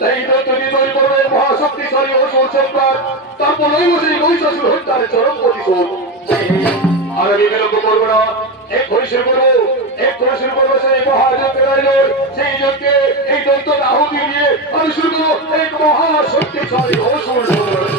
তাই যদি তৈরি করবে মহাশক্তিশালী অসুর সম্রাট, তারপর ওই বছরই মহিষাসুর হত্যার চরম প্রতিশোধ। আর আমি বিলম্ব করবো না, এক পরিসর করবো, এক পরিসর করবো সেই মহাযজ্ঞের আয়োজন। সেই যজ্ঞে এই দন্ত আহুতি দিয়ে আমি শুরু করবো এক মহাশক্তিশালী অসুর সম্রাট।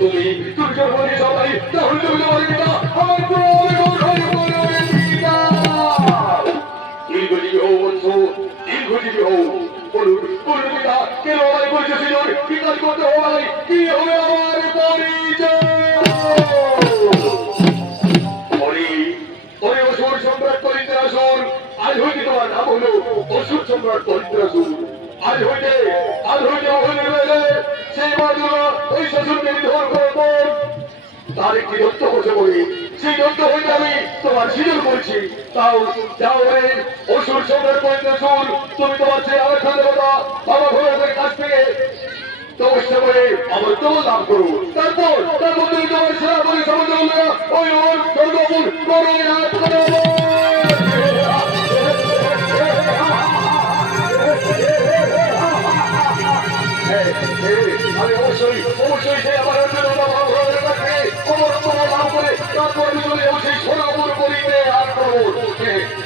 তুমি তুমি যখন সবাই তখন তুমি তোমার পিতা আমার দীর্ঘজীবী হও বংশ, দীর্ঘজীবী হও। বলুন বলুন পিতা, কেন আমার পরিচয় ছিল কি কাজ করতে হয়, কি হবে আমার পরিচয়? অসুর সম্রাট দরিদ্রাসুর, আজ হইতে তোমার নাম হলো অসুর সম্রাট দরিদ্রাসুর। আজ হইতে সেই মাদুরা ওই শ্বশুরকে নিধন করবো, তার একটি দত্ত বসে বলি, সেই দত্ত হইতে আমি তোমার সিঁদুর করছি। তাও যাও অসুর সম্রাট দরিদ্রাসুর, তুমি তোমার সেই আরাধনা দেবতা বাবা ভোলাদের কাছ থেকে তপস্যা করে আমার তোমার লাভ করো। তারপর তুমি তোমার সেরা করে সমুদ্র ওই ওর স্বর্গপুর করে রাজ করো। আমি অবশ্যই সেই আমার লাভ করে তারপর আমি চলে যাবো সেই স্বর্গপুর করিতে আর করবো।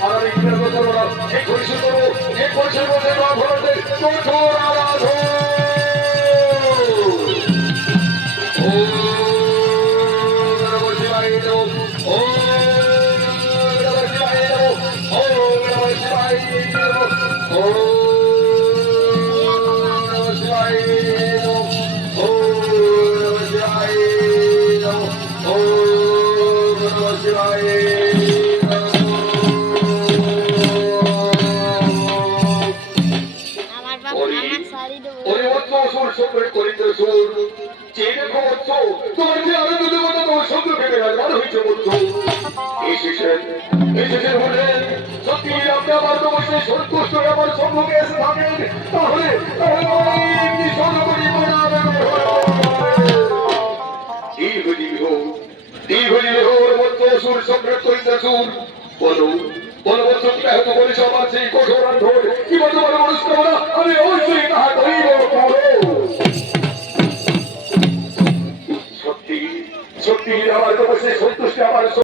আর আমি বিরত করবো না, এক পরিষদ করবো, এক পরিষদ করতে ভোলাদের কঠোর আওয়াজ। সন্তুষ্ট আমার সম্মুখে এসে থাকেন, তাহলে দীর্ঘজীবী হোক অসুর সম্রাট দরিদ্রাসুর। বলো বলো বলছো কি হয়তো বলেছ আমার সেই কঠোর আন্ধর কি বলতে পারো মানুষ আমি অবশ্যই তাহা করিব। সত্যি সত্যি আমার সন্তুষ্টি আমার